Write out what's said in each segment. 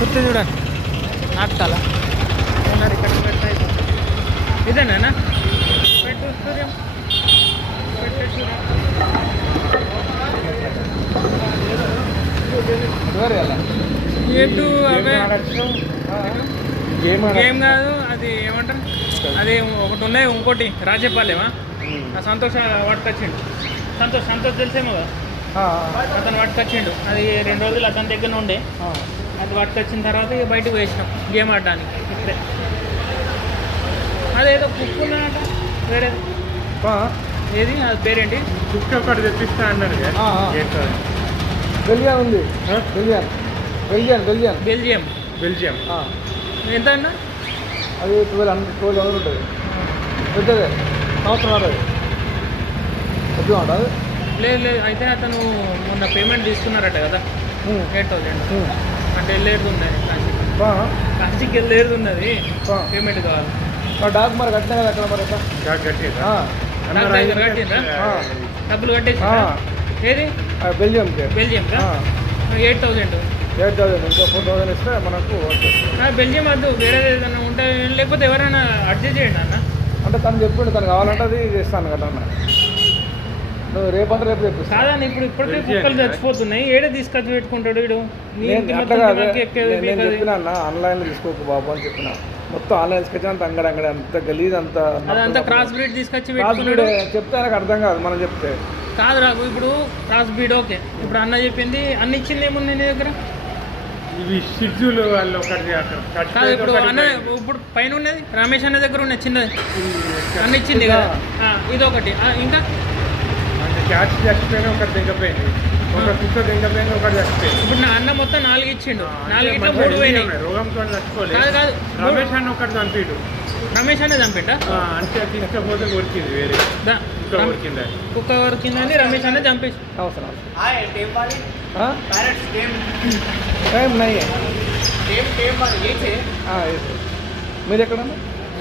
చుట్టూ చూడండి నాటకాల ఉన్నారు ఇక్కడ పెడతాయి ఇదేనా పెట్టు సూర్యం పెట్టే సూర్యం ఎటు అవే గేమ్ కాదు అది ఏమంటారు అది ఒకటి ఉన్నాయి ఇంకోటి రాజపాలేమా ఆ సంతోష్ పట్టుకొచ్చిండు సంతోష్ తెలిసేమో కదా అతను పట్టుకొచ్చిండు అది 2 రోజులు అతని దగ్గర ఉండే అది పట్టుకొచ్చిన తర్వాత ఇక బయటకు వేసినాం గేమ్ ఆడడానికి ఇప్పుడే అదేదో కుక్ ఉన్నట వేరే ఏది అది పేరేంటి కుక్ ఒకటి తెప్పిస్తా అన్నారు బెల్జియం ఉంది బెల్జియం ఎంత అన్నా అది 1200 ఉంటుంది పెద్దదే సంవత్సరం అది పెద్దగా ఉంటుంది లేదు అయితే అతను మొన్న పేమెంట్ తీసుకున్నారట కదా 8000 అంటే వెళ్ళేది ఉన్నది కాశీకి వెళ్ళేది ఉన్నది పేమెంట్ కావాలి డాక్ మరి కట్టినా కదా అక్కడ మరి కట్టిందా డబ్బులు కట్టేసి ఏది బెల్జియం 8000 ఇంకో 4000 ఇస్తే మనకు బెల్జియం వద్దు వేరే ఏదైనా ఉంటే లేకపోతే ఎవరైనా అడ్జస్ట్ చేయండి అన్న అంటే తను చెప్పిండు తను కావాలంటే అది చేస్తాను కదా అన్న నువ్వు రేపు చెప్పిస్తాను కాదని ఇప్పటికే కుక్కలు చచ్చిపోతున్నాయి ఏడే తీసుకొచ్చి పెట్టుకుంటాడు వీడు నేను చెప్పిన అన్న ఆన్లైన్లో తీసుకోకు బాబు అని చెప్పిన మొత్తం ఆన్లైన్ తీసుకొచ్చి అంత అంగడి అంత గలీజ్ అంతా క్రాస్ బ్రీడ్ తీసుకొచ్చి చెప్తే నాకు అర్థం కాదు మనం చెప్తే కాదు రాకు ఇప్పుడు క్రాస్ బ్రీడ్ ఓకే ఇప్పుడు అన్న చెప్పింది అన్ని ఇచ్చింది ఏముంది నీ దగ్గర ఇవి షిడ్యూల్ వాళ్ళు ఒకటి కాదు ఇప్పుడు అన్న ఇప్పుడు పైన ఉన్నది రమేష్ అన్న దగ్గర ఉన్నది చిన్నది అన్న ఇచ్చింది కదా ఇదొకటి ఇంకా క్యాచ్ చచ్చిపోయినా ఒకటి దిగపోయింది ఒక కుక్క దిగపోయింది ఒకటి చచ్చిపోయింది ఇప్పుడు నా అన్న మొత్తం 4 ఇచ్చిండు 4 ఇట్లా 3 పోయినాయి రోగంతో చచ్చిపోలేదు కాదు రమేష్ అన్న ఒకటి చంపిడు రమేష్ అనే చంపిండా అంటే తీసుకపోతే కొరికింది వేరే కొరికింది కుక్క కొరికిందని రమేష్ అనే చంపేసి అవసరం మీరు ఎక్కడ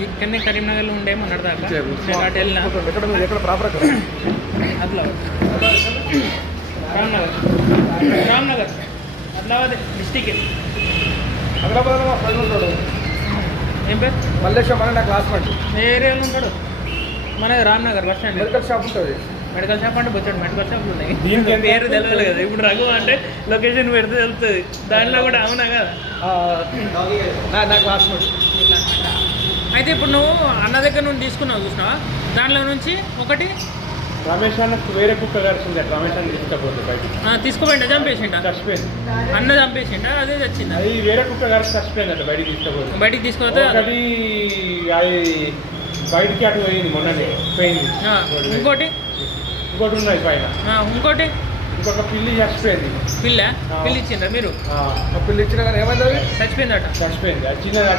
ఇక్కడనే కరీంనగర్లో ఉండే మొన్నటి దాకా అటు వెళ్ళినా ఎక్కడ ప్రాపర్ అట్లా రామ్నగర్ అదిలాబాద్ డిస్టిక్ హైదరాబాద్ మా ఫ్రెండ్ ఉంటాడు ఏం పేరు మల్లేశ్వరం అని నా క్లాస్మేట్ ఏ ఏరియాలో ఉంటాడు మన Ramnagar bus stand medical shop ఉంటుంది మెడికల్ షాప్ అంటే వచ్చాడు మెడికల్ షాప్లు ఉన్నాయి దీనికి పేరు తెలియదు కదా ఇప్పుడు రఘు అంటే లొకేషన్ పెడితే తెలుస్తుంది దాంట్లో కూడా అవునా కదా నా క్లాస్మేట్ అయితే ఇప్పుడు నువ్వు అన్న దగ్గర నుండి తీసుకున్నావు చూసినావా దాంట్లో నుంచి ఒకటి రమేష్ అన్న వేరే కుక్క కలిసింది రమేష్ అన్న తీసుకపోతే బయట తీసుకోపోయిందా చంపేసిండా చచ్చిపోయింది అన్న చంపేసిండా అదే చచ్చింది అది వేరే కుక్క కలిసి చచ్చిపోయింది అట్లా బయటికి తీసుకపోతే అది అది బయటికి అటు పోయింది మొన్ననే పోయింది ఇంకోటి ఉన్నది పైన ఇంకొక పిల్లి చచ్చిపోయింది పిల్లి ఇచ్చిండ్రా మీరు పిల్లి ఇచ్చిన కానీ ఏమైంది చచ్చిపోయిందట అది చిన్నది